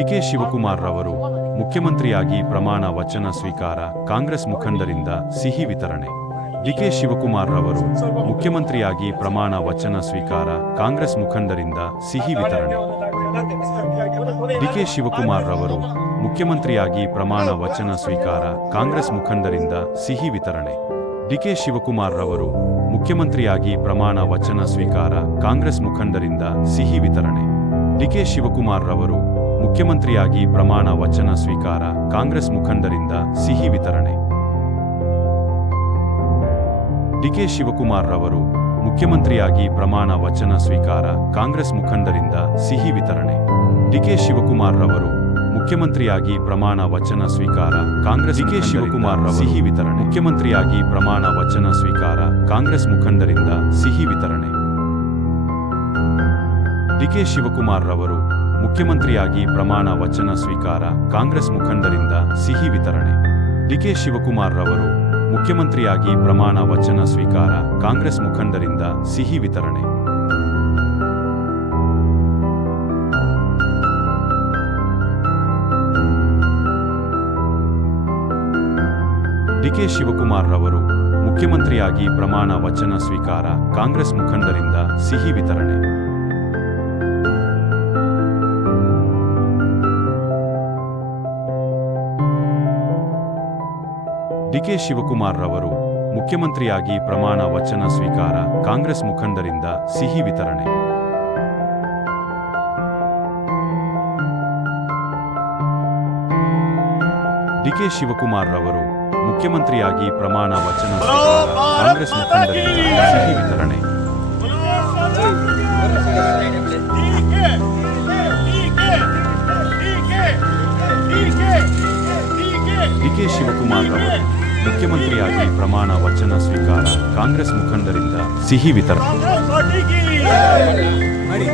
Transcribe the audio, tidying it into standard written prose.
DK Shivakumar ರವರು ಮುಖ್ಯಮಂತ್ರಿಯಾಗಿ ಪ್ರಮಾಣ ವಚನ ಸ್ವೀಕಾರ. ಕಾಂಗ್ರೆಸ್ ಮುಖಂಡರಿಂದ ಸಿಹಿ ವಿತರಣೆ. ಡಿಕೆ ಶಿವಕುಮಾರ್ ರವರು ಮುಖ್ಯಮಂತ್ರಿಯಾಗಿ ಪ್ರಮಾಣ ವಚನ ಸ್ವೀಕಾರ. ಕಾಂಗ್ರೆಸ್ ಮುಖಂಡರಿಂದ ಸಿಹಿ ವಿತರಣೆ. ಡಿಕೆ ಶಿವಕುಮಾರ್ ರವರು ಮುಖ್ಯಮಂತ್ರಿಯಾಗಿ ಪ್ರಮಾಣ ವಚನ ಸ್ವೀಕಾರ. ಕಾಂಗ್ರೆಸ್ ಮುಖಂಡರಿಂದ ಸಿಹಿ ವಿತರಣೆ. ಡಿಕೆ ಶಿವಕುಮಾರ್ ರವರು ಮುಖ್ಯಮಂತ್ರಿಯಾಗಿ ಪ್ರಮಾಣ ವಚನ ಸ್ವೀಕಾರ. ಕಾಂಗ್ರೆಸ್ ಮುಖಂಡರಿಂದ ಸಿಹಿ ವಿತರಣೆ. ಡಿಕೆ ಶಿವಕುಮಾರ್ ರವರು ಮುಖ್ಯಮಂತ್ರಿಯಾಗಿ ಪ್ರಮಾಣ ವಚನ ಸ್ವೀಕಾರ. ಕಾಂಗ್ರೆಸ್ ಮುಖಂಡರಿಂದ ಸಿಹಿ ವಿತರಣೆ. ಡಿಕೆ ಶಿವಕುಮಾರ್ ರವರು ಮುಖ್ಯಮಂತ್ರಿಯಾಗಿ ಪ್ರಮಾಣ ವಚನ ಸ್ವೀಕಾರ. ಕಾಂಗ್ರೆಸ್ ಮುಖಂಡರಿಂದ ಸಿಹಿ ವಿತರಣೆ. ಡಿಕೆ ಶಿವಕುಮಾರ್ ರವರು ಮುಖ್ಯಮಂತ್ರಿಯಾಗಿ ಪ್ರಮಾಣ ವಚನ ಸ್ವೀಕಾರ. ಕಾಂಗ್ರೆಸ್ ಡಿಕೆ ಶಿವಕುಮಾರ್ ರವರು ಸಿಹಿ ವಿತರಣೆ. ಮುಖ್ಯಮಂತ್ರಿಯಾಗಿ ಪ್ರಮಾಣ ವಚನ ಸ್ವೀಕಾರ. ಕಾಂಗ್ರೆಸ್ ಮುಖಂಡರಿಂದ ಸಿಹಿ ವಿತರಣೆ. ಡಿಕೆ ಶಿವಕುಮಾರ್ ರವರು ಮುಖ್ಯಮಂತ್ರಿಯಾಗಿ ಪ್ರಮಾಣ ವಚನ ಸ್ವೀಕಾರ. ಕಾಂಗ್ರೆಸ್ ಮುಖಂಡರಿಂದ ಸಿಹಿ ವಿತರಣೆ. ಡಿಕೆ ಶಿವಕುಮಾರ್ ರವರು ಮುಖ್ಯಮಂತ್ರಿಯಾಗಿ ಪ್ರಮಾಣ ವಚನ ಸ್ವೀಕಾರ. ಕಾಂಗ್ರೆಸ್ ಮುಖಂಡರಿಂದ ಸಿಹಿ ವಿತರಣೆ. ಡಿಕೆ ಶಿವಕುಮಾರ್ ರವರು ಮುಖ್ಯಮಂತ್ರಿಯಾಗಿ ಪ್ರಮಾಣ ವಚನ ಸ್ವೀಕಾರ. ಕಾಂಗ್ರೆಸ್ ಮುಖಂಡರಿಂದ ಸಿಹಿ ವಿತರಣೆ. ಡಿಕೆ ಶಿವಕುಮಾರ್ ರವರು ಮುಖ್ಯಮಂತ್ರಿಯಾಗಿ ಪ್ರಮಾಣ ವಚನ ಸ್ವೀಕಾರ. ಕಾಂಗ್ರೆಸ್ ಮುಖಂಡರಿಂದ ಸಿಹಿ ವಿತರಣೆ. ಡಿಕೆ ಶಿವಕುಮಾರ್ ರವರು ಮುಖ್ಯಮಂತ್ರಿಯಾಗಿ ಪ್ರಮಾಣ ವಚನ ಸ್ವೀಕಾರ. ಕಾಂಗ್ರೆಸ್ ಮುಖಂಡರಿಂದ ಸಿಹಿ ವಿತರಣೆ. ಡಿಕೆ ಶಿವಕುಮಾರ್ ರವರು ಮುಖ್ಯಮಂತ್ರಿಯಾಗಿ ಪ್ರಮಾಣ ವಚನ ಸ್ವೀಕಾರ. ಕಾಂಗ್ರೆಸ್ ಮುಖಂಡರಿಂದ ಸಿಹಿ ವಿತರಣೆ. ಮಾಡಿ